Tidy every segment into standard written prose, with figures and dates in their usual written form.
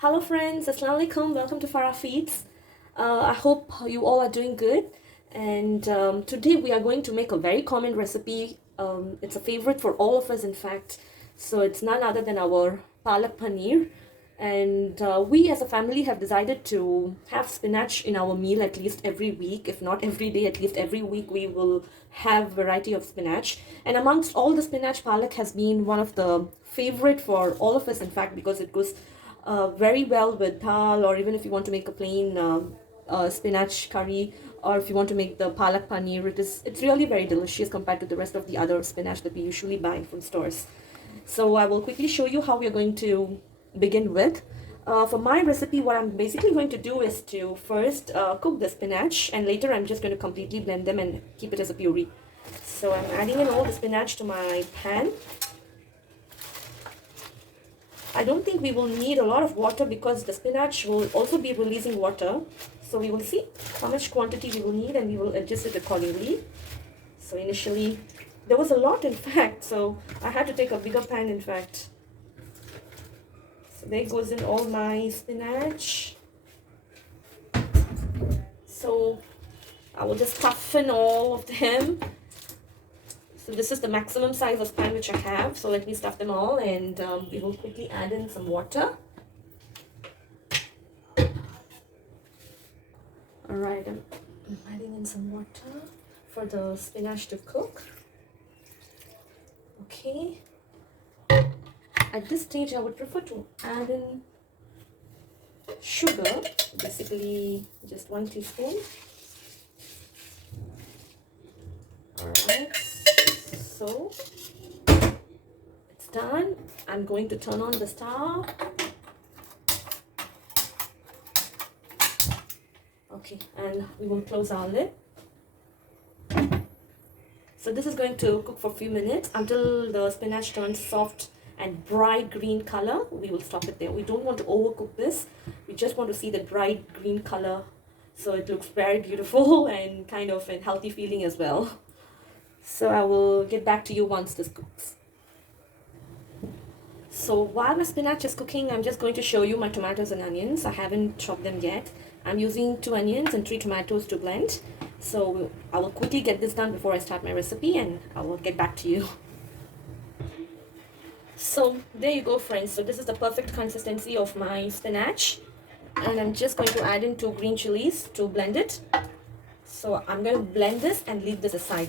Hello friends, Assalamu alaikum, welcome to Farah Feeds. I hope you all are doing good, and today we are going to make a very common recipe. It's a favorite for all of us, in fact. So it's none other than our Palak Paneer, and we as a family have decided to have spinach in our meal at least every week, if not every day, at least every week we will have variety of spinach. And amongst all the spinach, Palak has been one of the favorite for all of us, in fact, because it goes very well with dal, or even if you want to make a plain spinach curry, or if you want to make the palak paneer, it's really very delicious compared to the rest of the other spinach that we usually buy from stores. So I will quickly show you how we are going to begin with. For my recipe, what I'm basically going to do is to first cook the spinach, and later I'm just going to completely blend them and keep it as a puree. So I'm adding in all the spinach to my pan. I don't think we will need a lot of water because the spinach will also be releasing water. So we will see how much quantity we will need and we will adjust it accordingly. So initially, there was a lot in fact, so I had to take a bigger pan in fact. So there goes in all my spinach. So I will just stuff in all of them. So this is the maximum size of pan which I have. So let me stuff them all, and we will quickly add in some water. Alright, I'm adding in some water for the spinach to cook. Okay. At this stage, I would prefer to add in sugar, basically just 1 teaspoon. Alright. So it's done. I'm going to turn on the stove. Okay, and we will close our lid. So this is going to cook for a few minutes until the spinach turns soft and bright green color. We will stop it there. We don't want to overcook this. We just want to see the bright green color so it looks very beautiful and kind of a healthy feeling as well. So I will get back to you once this cooks. So while my spinach is cooking, I'm just going to show you my tomatoes and onions. I haven't chopped them yet. I'm using 2 onions and 3 tomatoes to blend. So I will quickly get this done before I start my recipe, and I will get back to you. So there you go friends. So this is the perfect consistency of my spinach. And I'm just going to add in 2 green chilies to blend it. So I'm going to blend this and leave this aside.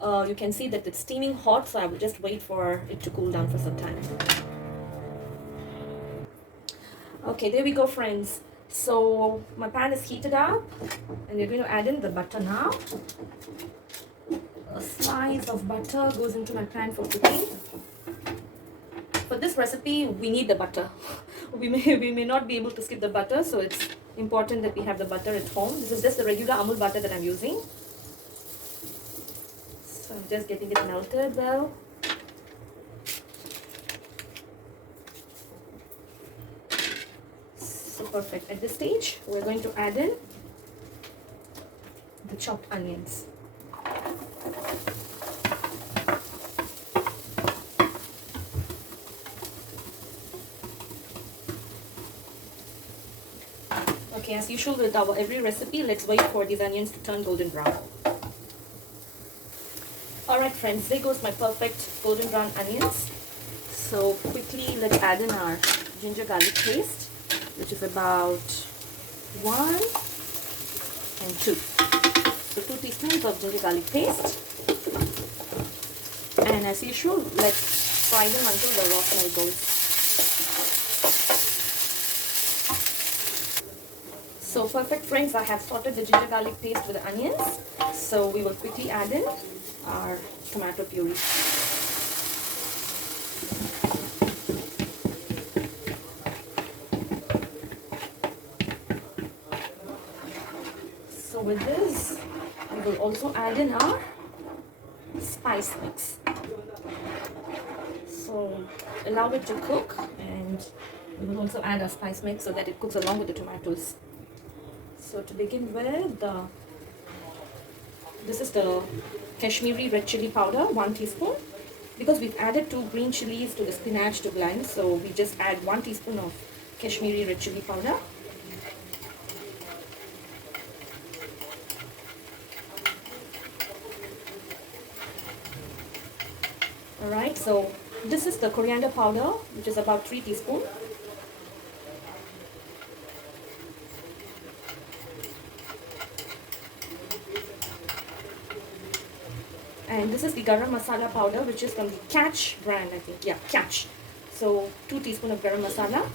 You can see that it's steaming hot, so I will just wait for it to cool down for some time. Okay, there we go friends. So my pan is heated up, and we're going to add in the butter now. A slice of butter goes into my pan for cooking. For this recipe, we need the butter. We may not be able to skip the butter, so it's important that we have the butter at home. This is just the regular Amul butter that I'm using. So I'm just getting it melted well. So perfect. At this stage, we're going to add in the chopped onions. Okay, as usual with our every recipe, let's wait for these onions to turn golden brown. Alright friends, there goes my perfect golden brown onions. So quickly let's add in our ginger garlic paste, which is about 1 and 2. So 2 teaspoons of ginger garlic paste. And as usual, let's fry them until the raw smell goes. So perfect friends, I have sorted the ginger garlic paste with the onions. So we will quickly add in our tomato puree. So with this, we will also add in our spice mix. So allow it to cook, and we will also add our spice mix so that it cooks along with the tomatoes. So to begin with, this is the Kashmiri red chili powder, 1 teaspoon. Because we've added 2 green chilies to the spinach to blend, so we just add 1 teaspoon of Kashmiri red chili powder. Alright, so this is the coriander powder, which is about 3 teaspoons. And this is the garam masala powder, which is from the Catch brand, I think. Yeah, Catch. So 2 teaspoons of garam masala.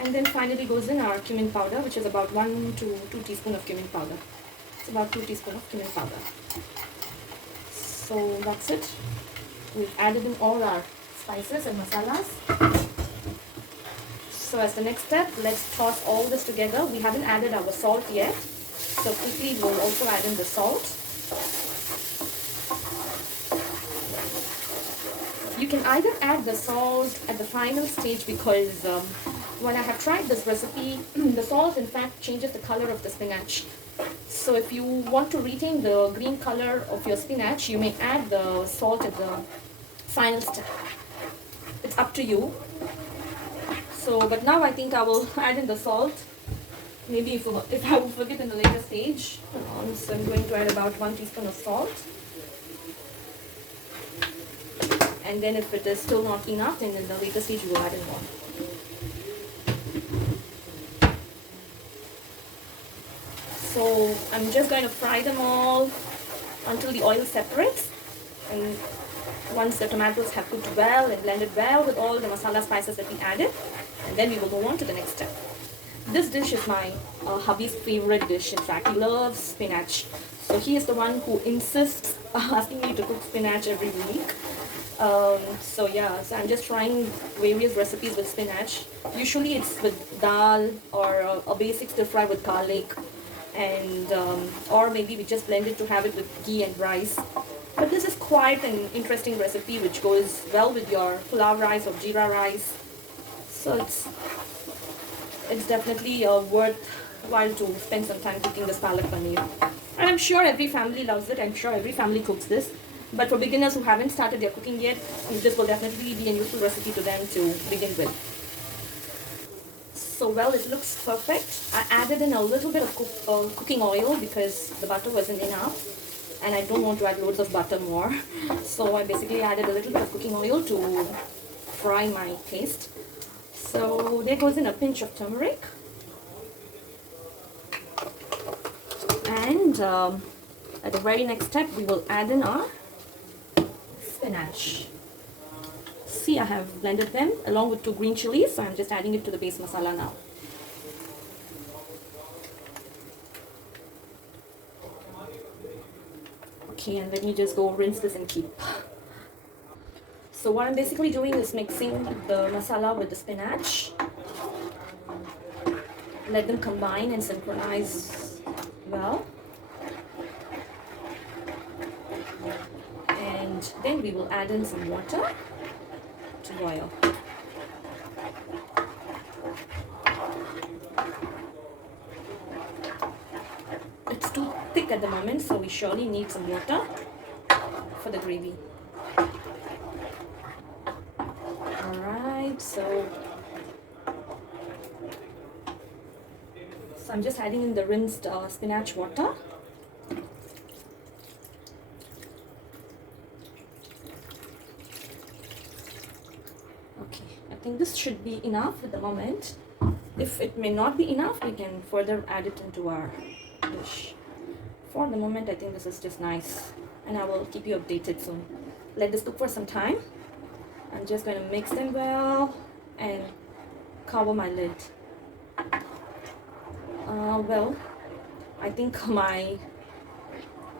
And then finally goes in our cumin powder, which is about 1 to 2 teaspoons of cumin powder. It's about 2 teaspoons of cumin powder. So that's it. We've added in all our spices and masalas. So as the next step, let's toss all this together. We haven't added our salt yet. So quickly we'll also add in the salt. You can either add the salt at the final stage, because when I have tried this recipe, the salt in fact changes the color of the spinach. So if you want to retain the green color of your spinach, you may add the salt at the final step. It's up to you. So, but now I think I will add in the salt. Maybe if I will forget in the later stage. So I'm going to add about 1 teaspoon of salt. And then if it is still not enough, then in the later stage we will add in more. So I'm just going to fry them all until the oil separates. And once the tomatoes have cooked well and blended well with all the masala spices that we added, and then we will go on to the next step. This dish is my hubby's favorite dish. In fact, he loves spinach. So he is the one who insists asking me to cook spinach every week. So yeah, so I'm just trying various recipes with spinach. Usually it's with dal or a basic stir fry with garlic, and or maybe we just blend it to have it with ghee and rice. But this is quite an interesting recipe which goes well with your pulao rice or jeera rice. So it's definitely worthwhile to spend some time cooking this palak paneer. And I'm sure every family loves it. I'm sure every family cooks this. But for beginners who haven't started their cooking yet, this will definitely be a useful recipe to them to begin with. So well, it looks perfect. I added in a little bit of cooking oil because the butter wasn't enough. And I don't want to add loads of butter more. So I basically added a little bit of cooking oil to fry my paste. So there goes in a pinch of turmeric. And at the very next step, we will add in our spinach. See, I have blended them along with 2 green chilies. So I'm just adding it to the base masala now. Okay, and let me just go rinse this and keep. So what I'm basically doing is mixing the masala with the spinach. Let them combine and synchronize well. And then we will add in some water to boil. It's too thick at the moment, so we surely need some water for the gravy. Alright, so I'm just adding in the rinsed spinach water. Okay, I think this should be enough at the moment. If it may not be enough, we can further add it into our dish. For the moment, I think this is just nice, and I will keep you updated soon. Let this cook for some time. I'm just going to mix them well and cover my lid. Well, I think my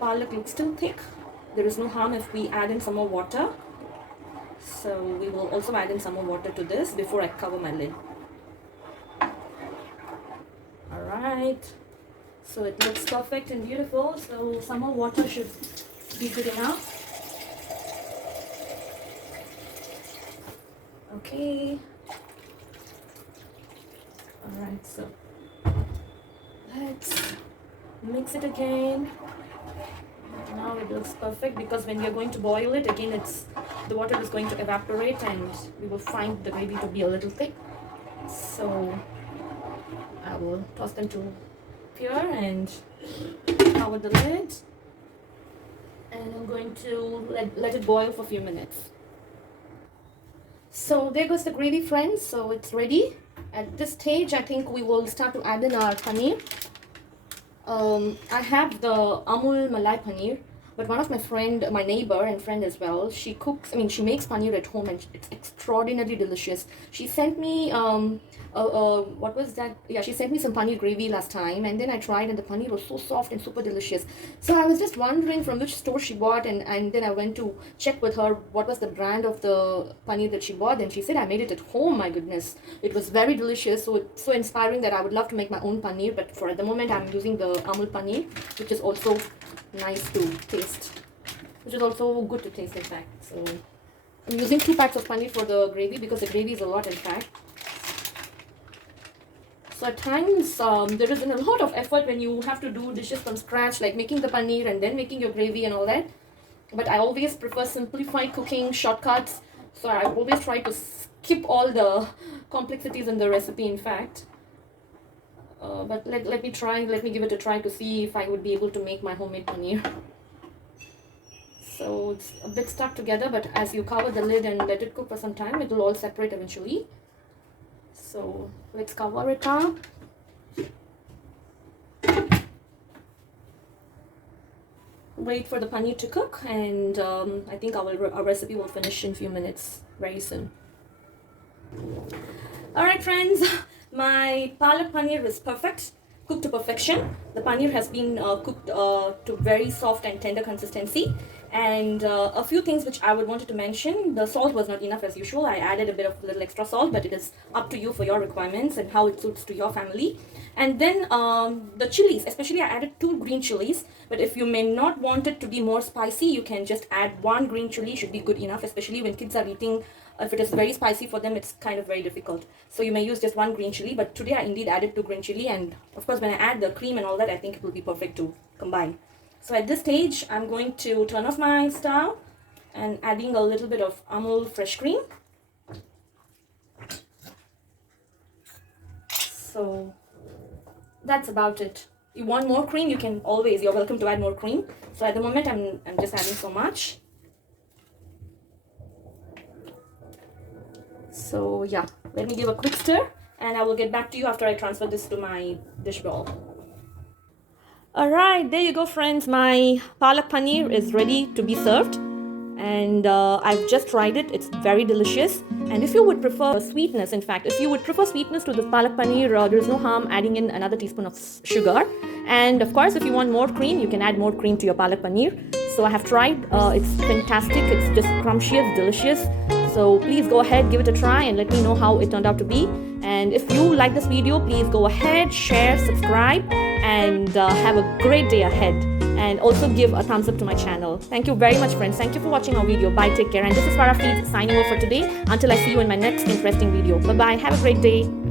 palak looks still thick. There is no harm if we add in some more water. So we will also add in some more water to this before I cover my lid. Alright, so it looks perfect and beautiful. So some more water should be good enough. Okay. Alright, so let's mix it again. Now it looks perfect because when you're going to boil it again, it's the water is going to evaporate and we will find the gravy to be a little thick. So I will toss them to here and cover the lid, and I'm going to let it boil for a few minutes. So there goes the gravy, friends. So it's ready. At this stage, I think we will start to add in our paneer. I have the Amul Malai paneer, but one of my neighbor and friend as well, she makes paneer at home and it's extraordinarily delicious. She sent me what was that? Yeah, she sent me some paneer gravy last time, and then I tried and the paneer was so soft and super delicious. So I was just wondering from which store she bought, and then I went to check with her what was the brand of the paneer that she bought, and she said, I made it at home. My goodness, it was very delicious. So it's so inspiring that I would love to make my own paneer, but for the moment I'm using the Amul paneer, which is also nice to taste, which is also good to taste in fact. So I'm using 2 packs of paneer for the gravy because the gravy is a lot in fact. So at times there is a lot of effort when you have to do dishes from scratch, like making the paneer and then making your gravy and all that. But I always prefer simplified cooking, shortcuts. So I always try to skip all the complexities in the recipe in fact. But let me give it a try to see if I would be able to make my homemade paneer. So it's a bit stuck together, but as you cover the lid and let it cook for some time, it will all separate eventually. So let's cover it up. Wait for the paneer to cook, and I think our recipe will finish in a few minutes, very soon. Alright friends, my palak paneer is perfect, cooked to perfection. The paneer has been cooked to very soft and tender consistency. And a few things which I wanted to mention. The salt was not enough as usual. I added a little extra salt, but it is up to you for your requirements and how it suits to your family. And then the chilies, especially I added 2 green chilies, but if you may not want it to be more spicy, you can just add 1 green chili, should be good enough, especially when kids are eating. If it is very spicy for them, it's kind of very difficult. So you may use just 1 green chili, but today I indeed added 2 green chili, and of course when I add the cream and all that, I think it will be perfect to combine. So at this stage, I'm going to turn off my stove and adding a little bit of Amul fresh cream. So that's about it. You want more cream, you're welcome to add more cream. So at the moment, I'm just adding so much. So yeah, let me give a quick stir, and I will get back to you after I transfer this to my dish bowl. Alright, there you go friends, my palak paneer is ready to be served, and I've just tried it. It's very delicious, and if you would prefer sweetness, in fact, if you would prefer sweetness to this palak paneer, there is no harm adding in another teaspoon of sugar. And of course, if you want more cream, you can add more cream to your palak paneer. So I have tried, it's fantastic, it's just scrumptious, delicious. So please go ahead, give it a try, and let me know how it turned out to be. And if you like this video, please go ahead, share, subscribe, and have a great day ahead. And also give a thumbs up to my channel. Thank you very much friends. Thank you for watching our video. Bye, take care. And this is Farah Feeds signing off for today. Until I see you in my next interesting video. Bye bye. Have a great day.